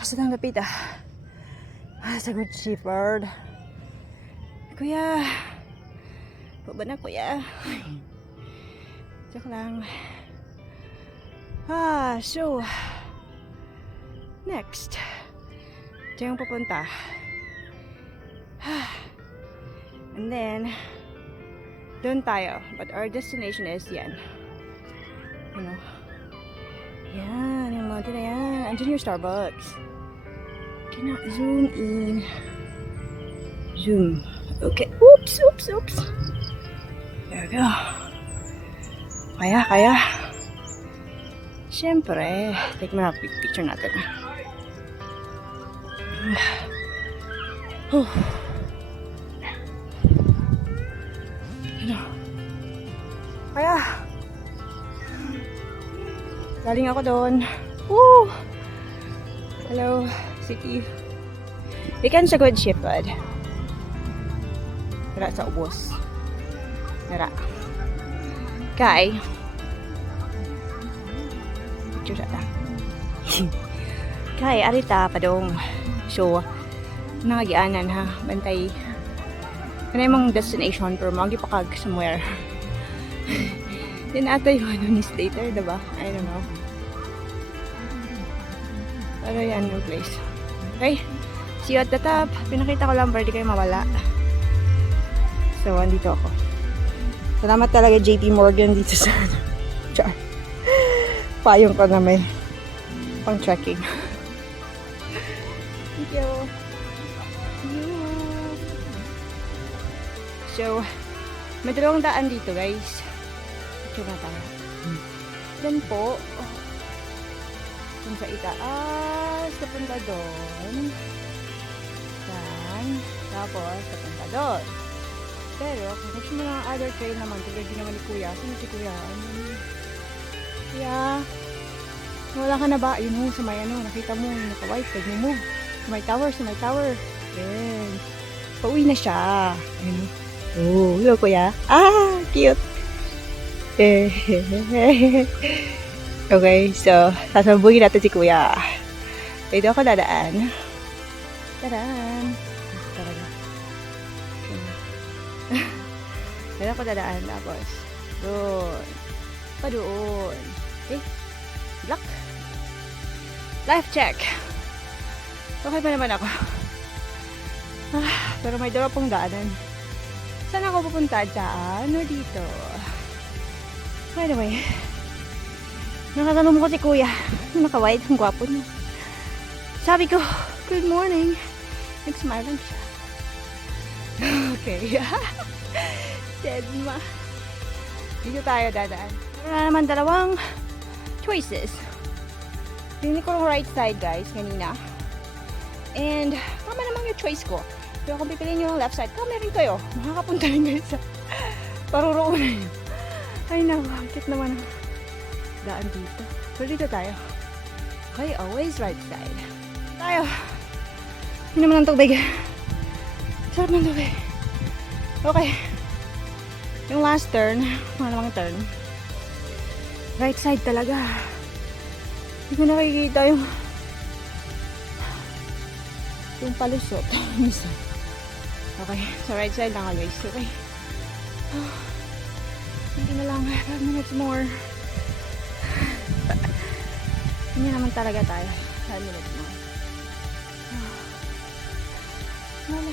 Asa nang lapit sa Good Shepherd. Kuya. Baba na kuya. Joke lang. So next. Diyan pupunta. And then doon tayo. But our destination is yan. You know. Yan, yung mountain na yan. Andyan yung Starbucks. Cannot zoom in. Zoom. Okay. Oops. There we go. Kaya. Siyempre, take mo na picture natin. Kaya, galing ako doon. Woo! Hello, city. Ikan sa Good Shepherd. Nara sa ubos. Nara. Kay. Picture siya ta. Kay, arita pa dong. So, nangagianan ha. Bantay. Ano yung destination pero magipakag somewhere. Din ata yung ano ni Slater, diba? I don't know. Pero yan yung place. Okay. See you at the top. Pinakita ko lang para di kayo mawala. So, andito ako. Salamat talaga JP Morgan dito sa char. Payong ko na may pang trekking. Thank you. So, may dalawang daan dito guys. Picture na tayo. Yan po. Kung sa itaas, napunta doon. Yan. Tapos, napunta doon. Pero, kung gusto mo ng other trail naman, tulad din naman ni Kuya. Sino si Kuya? Kuya, wala ka na ba? Yun sa may ano, nakita mo, naka-white, nag-move. Sa may tower. Yan. Pauwi na siya. Ayun. Oh, hello Kuya. Cute. Okay, so, sasabuhin natin si Kuya. Dito ako dadaan. Tadaan. Dito ako dadaan. Tapos, doon. Pa doon. Okay. Block. Life check. Okay pa naman ako. Pero may dalawa pong daanan. Saan ako pupunta? Daan o dito? By the way, nakatanong ko si Kuya. Naka-white, ang gwapo niya. Sabi ko, good morning. Nag-smile lang siya. Okay. Dedma. Dito tayo dadaan. Meron na naman dalawang choices. Pinig ko yung right side guys, kanina. And, tama naman yung choice ko. Pero kung pipiliin nyo yung left side, kami rin kayo. Makakapunta rin kayo sa paruroonan nyo. Ay nakakit naman ang daan dito. Pero dito tayo. Okay, always right side. Tayo. Hindi naman ang tubig. Sarap ng tubig. Okay. Yung last turn, mga namang turn. Right side talaga. Hindi ko nakikita yung palusot. Okay, so right side lang always. Okay. Hindi na lang 5 minutes more. Hindi naman talaga tayo 5 minutes more. Wala.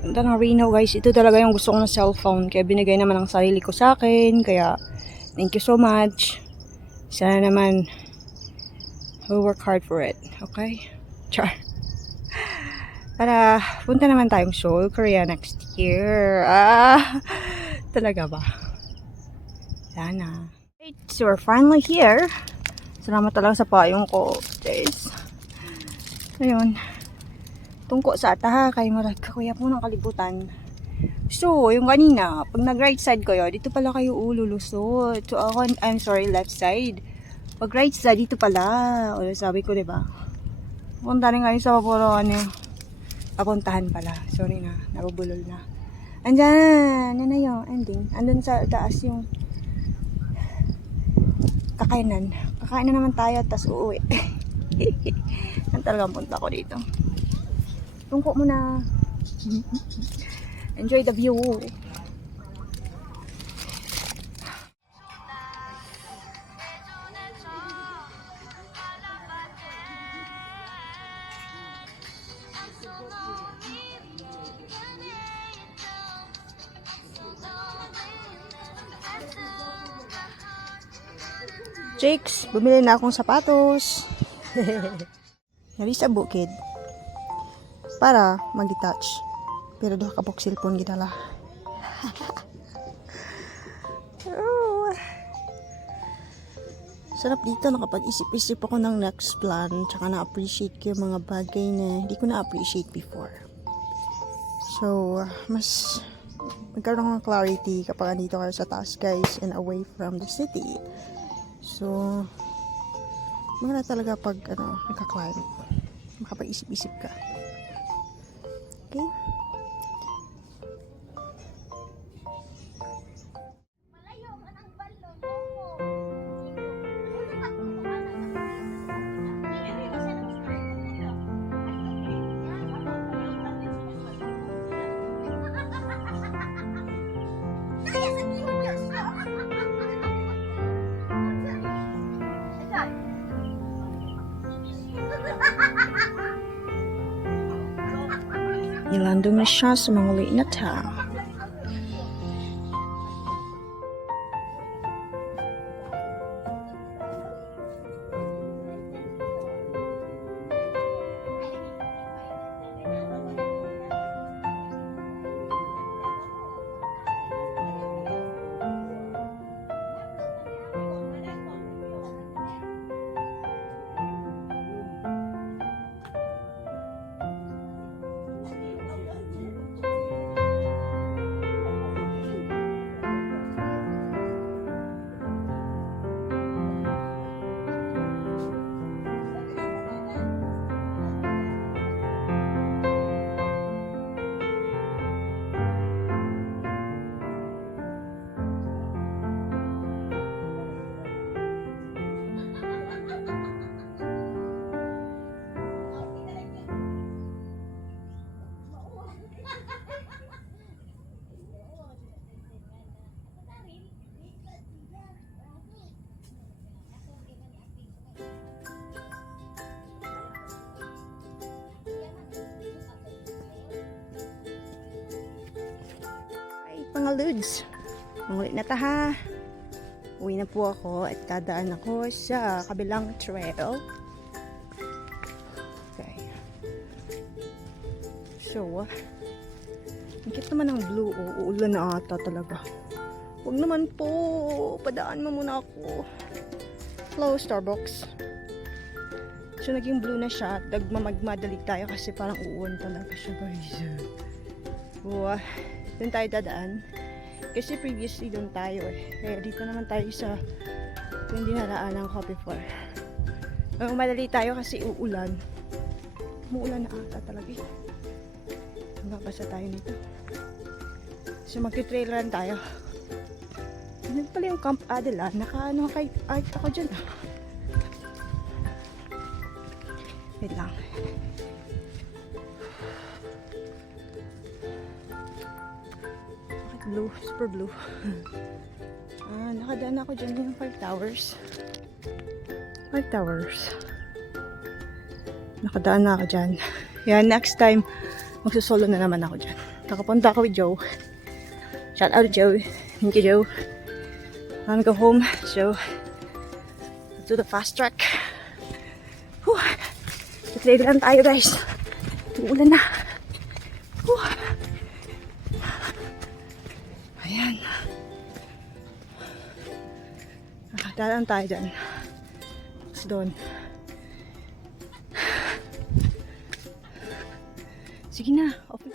Punta ng Reno guys, ito talaga yung gusto ko na cellphone, kaya binigay naman ang sarili ko sa akin, kaya thank you so much. Sana naman we'll work hard for it, okay? Char. Para punta naman tayong Seoul, Korea next year. Talaga ba? Sana. Right, so we're finally here. Salamat talaga sa payong ko guys. Ayun. Tungko sa ata kay marag kuya po ng kalibutan. So, yung kanina, pag nag-right side kayo, dito pala kayo ululusot. So, ako, I'm sorry, left side. Pag right side, dito pala. O, sabi ko, diba? Punta rin kayo sa Papuro, papuntahan pala. Sorry na, nabubulol na. Andyan, yan na yung ending. Andun sa taas yung kakainan. Kakain na naman tayo, tas uuwi. Yan talagang punta ko dito. Tungko muna. Enjoy the view. Jakes, bumili na akong sapatos. Nari sa bukid para mag-detach. Pero doon kapok cellphone ginala. Oh. Sarap dito, nakapag-isip-isip ako ng next plan. Tsaka na-appreciate ko yung mga bagay na hindi ko na-appreciate before. So, mas magkaroon ako ng clarity kapag andito kayo sa taas, guys, and away from the city. So, maganda talaga pag nagka-climb. Makapag-isip-isip ka. Okay? Nilandong na siya sa mga maliit na tao. Mga lods, uwi na ta ha. Uwi na po ako at dadaan ako sa kabilang trail. Okay. So, ang cute naman ng blue. Uulan na ata talaga. Huwag naman po. Padaan mo muna ako. Hello, Starbucks. So, naging blue na siya. Magmadali tayo kasi parang uulan talaga siya, guys. Wow. Doon tayo dadaan. Kasi previously doon tayo Kaya dito naman tayo sa yung dinaraanan ko before. Madali tayo kasi uulan. Umuulan na ata talaga Magbabasa tayo nito. So magti-trail run tayo. Ano pala yung Camp Adela? Naka-ano kay art ako dyan Wait lang. Blue, super blue. Nakadaan ako dyan yung 5 towers. 5 towers. Nakadaan na ako dyan. Yan, next time, magsusolo na naman ako dyan. Nakapunta ako with Joe. Shout out Joe. Thank you, Joe. I'm go home. So, let's do the fast track. Whew. Trail lang tayo, guys. Uulan na. Whew. Ayan. Nakadalan tayo dyan. Tapos doon. Sige na. Okay.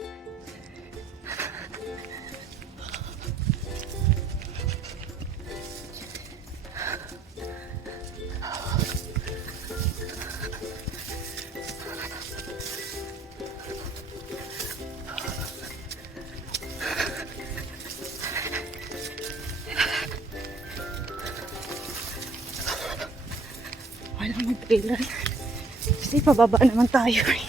kailan. Kasi pababa naman tayo eh.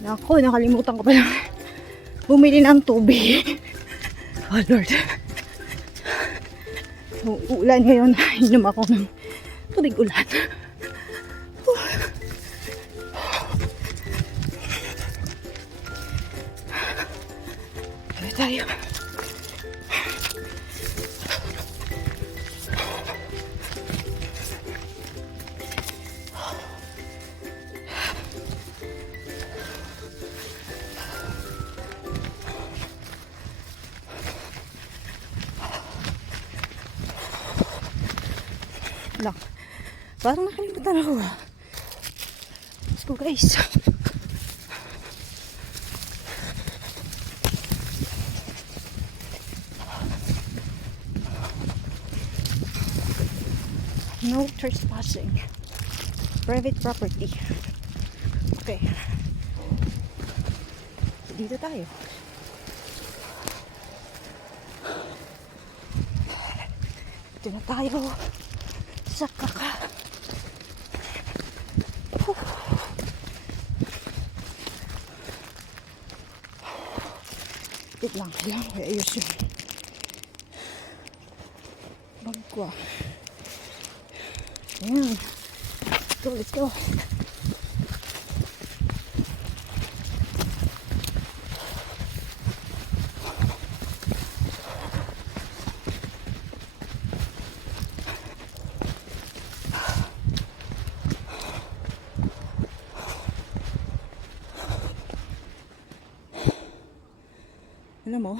Naku, nakalimutan ko pala bumili ng tubig. Oh Lord. Uulan ngayon. Inom ako ng tubig ulan. Ano tayo? Lang. Parang nakalimutan ako ah. Let's go guys. No trespassing. Private property. Okay. Dito tayo. Dito na tayo. Sa kaka. Wait lang. Kailangan ayos yun. Bag ko ah. Ayan. Let's go. Alam mo,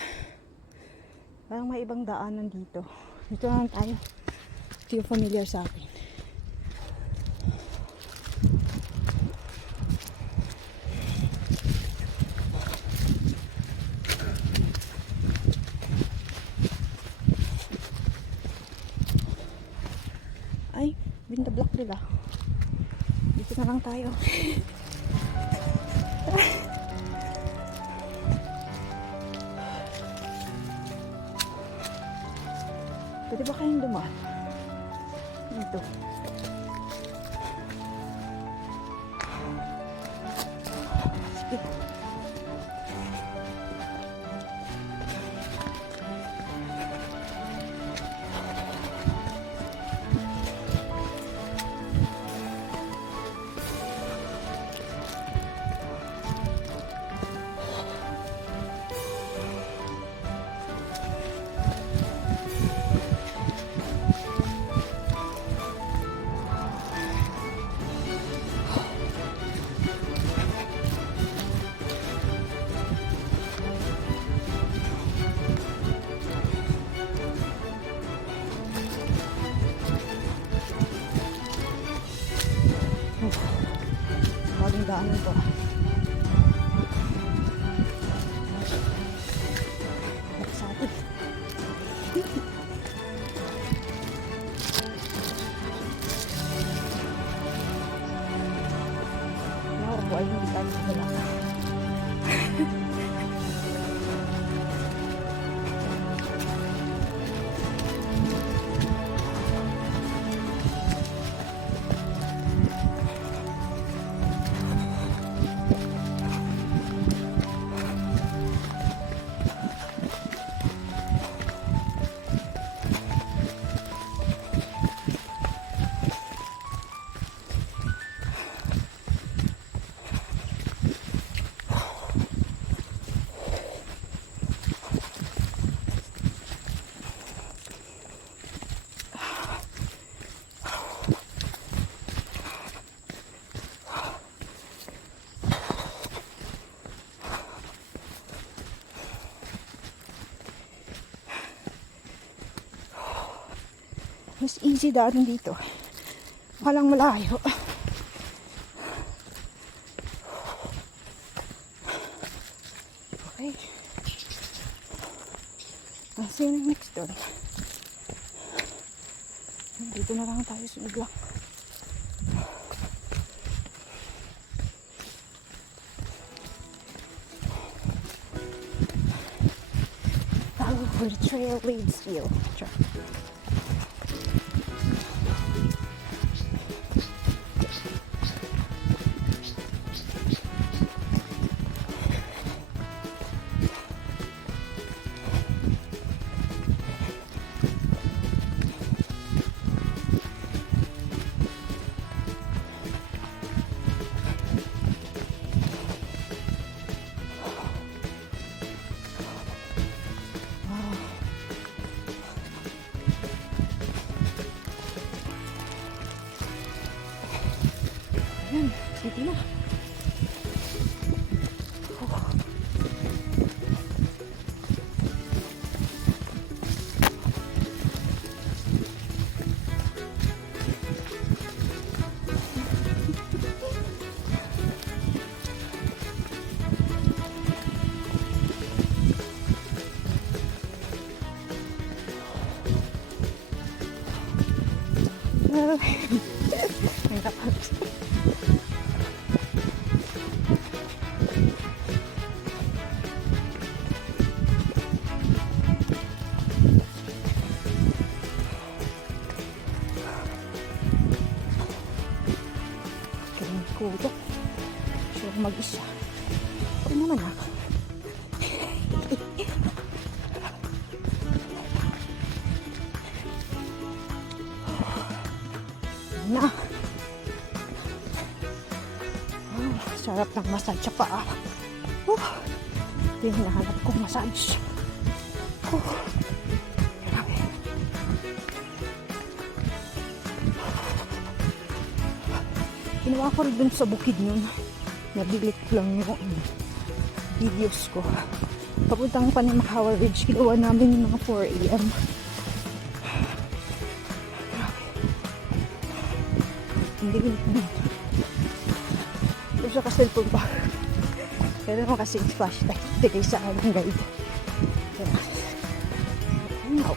parang may ibang daanan dito. Dito lang tayo. Ito yung familiar sa akin. Ay, binta block nila. Dito na lang tayo. Pwede ba kayong dumaan? Dito. Sige. Bagong daanan ko. Excited. Ako po ay hindi tayo sa wala. Mas easy daan dito. Walang malayo. Okay. Kasi yung next door. Dito na lang tayo sunod lang. And the trail leads you. Sure. Ayan, sige na. Ang kapag. Kuto. Siya mag-isa. Ako naman ako. Na. Oh, sarap ng massage sa paa. Ito yung hinahanap kong massage. Grabe. Ginawa ko rin dun sa bukid nun. Nabilit lang yung videos ko. Papuntang pa ni Makawa Ridge. Ginawa namin yung mga 4 AM. Hindi bilit na. Ito siya ka-cellphone pa. Pero naman kasing flashlight. Bigay sa aking guide. Kaya. Wow.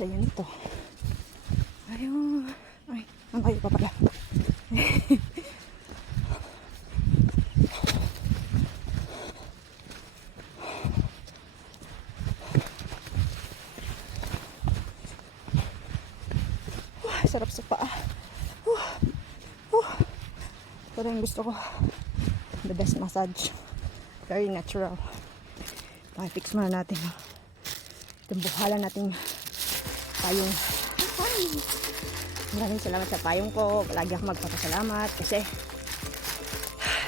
Sa yun ito. Ayun. Ay, ang kayo pa pala. Sarap sa paa. Parang gusto ko. The best massage. Very natural. Pakifix muna natin. Itong buhala natin payong. Maraming salamat sa payong ko. Palagi ako magpapasalamat kasi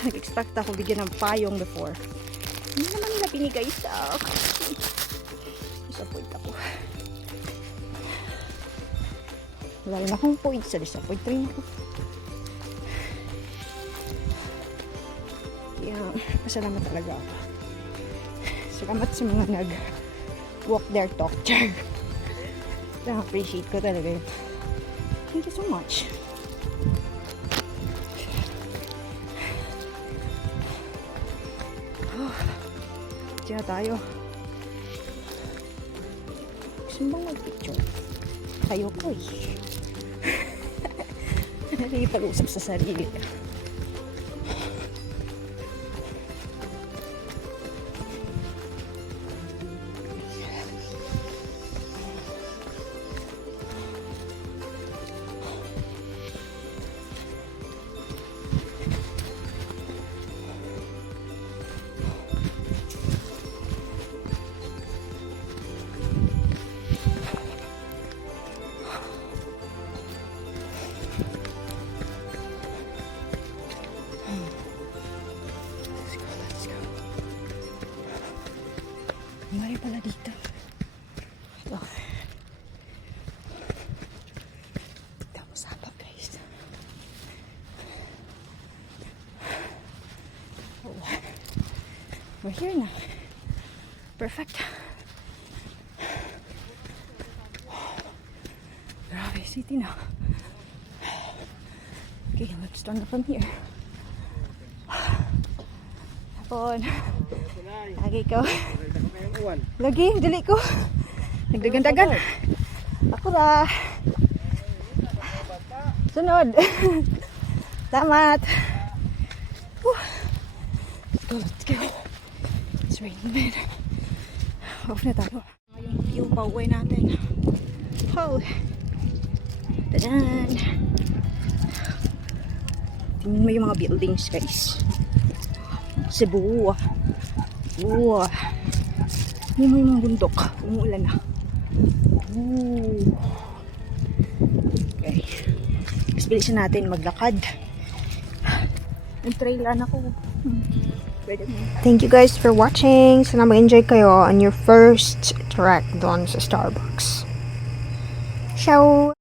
nag-expect ako bigyan ng payong before. Hindi naman nila binigay sa ako. Disappoint ako. Wala rin akong point sa disappoint rin ako. Kaya pasalamat talaga ako. Salamat sa mga nag-walk their talk chair. Na-appreciate ko talaga yun. Thank you so much. Diyan na tayo. Gusto bang mag-picture? Tayo ko eh. Nakikipag-usap sa sarili. Mari pala dito. Ito. Tapos habak guys. Oh. We're here na. Perfect. Grabe, city na. Okay, let's turn up from here. Hapon. Lagi ko. Lagi, dili ko. Nagdagan-dagan. Ako ra. Sunod. Salamat. Let's go. It's raining man. Off na tayo. Yung view pa uwi natin. Oh. Tadan. Tingnan mo yung mga buildings guys. Cebu. Ooh. Tingnan mo yung mga bundok. Umuulan na. Ooh. Okay. Bilisan natin maglakad. Nag-trailan ako. Thank you guys for watching. Sana mag-enjoy kayo on your first trek doon sa Starbucks. Ciao!